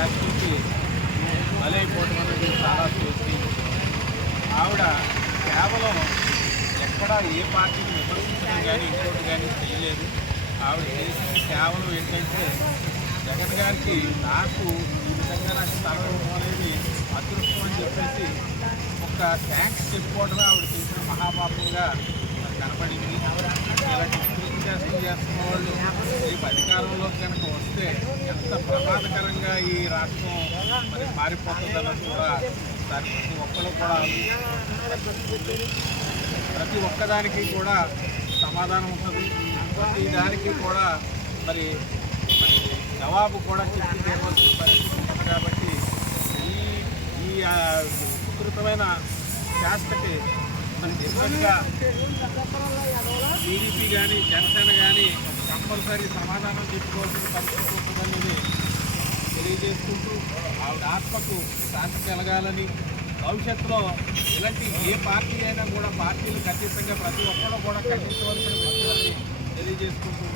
వ్యాఖ్యలకి బలైపోవడం అనేది చాలా చేసి ఆవిడ కేవలం ఎక్కడ ఏ పార్టీని విమర్శించడం కానీ ఇంకోటి కానీ చేయలేదు. ఆవిడ చేసింది కేవలం ఏంటంటే జగన్ గారికి నాకు ఈ విధంగా నాకు స్థలం ఇవ్వడం అనేది అదృష్టం అని చెప్పేసి ఒక థ్యాంక్స్ చెప్పుకోవడమే ఆవిడ చేసిన మహాపాపంగా నాకు కనపడింది. ఇలాంటి చేస్తున్న వాళ్ళు రేపు అధికారంలోకి కనుక వస్తే ఎంత ప్రమాదకరంగా ఈ రాష్ట్రం మరి మారిపోతుందన్నది కూడా దాని ప్రతి ఒక్కదానికి కూడా సమాధానం ఉంటుంది. ప్రతి దానికి కూడా మరి జవాబు కూడా చెప్పి చేయవలసిన పరిస్థితి ఉంటుంది. కాబట్టి ఈ విస్తృతమైన శాస్త్రకి మరి డిఫరెంట్గా టీడీపీ కానీ జనసేన కానీ కంపల్సరీ సమాధానం చెప్పుకోవాల్సిన పరిస్థితి ఉంటుందనేది తెలియజేసుకుంటూ ఆవిడ ఆత్మకు శాంతి కలగాలని, భవిష్యత్తులో ఇలాంటి ఏ పార్టీ అయినా కూడా పార్టీలకు అతీతంగా ప్రతి ఒక్కరూ కూడా ఖండించవలసిన విషయాన్ని తెలియజేసుకుంటూ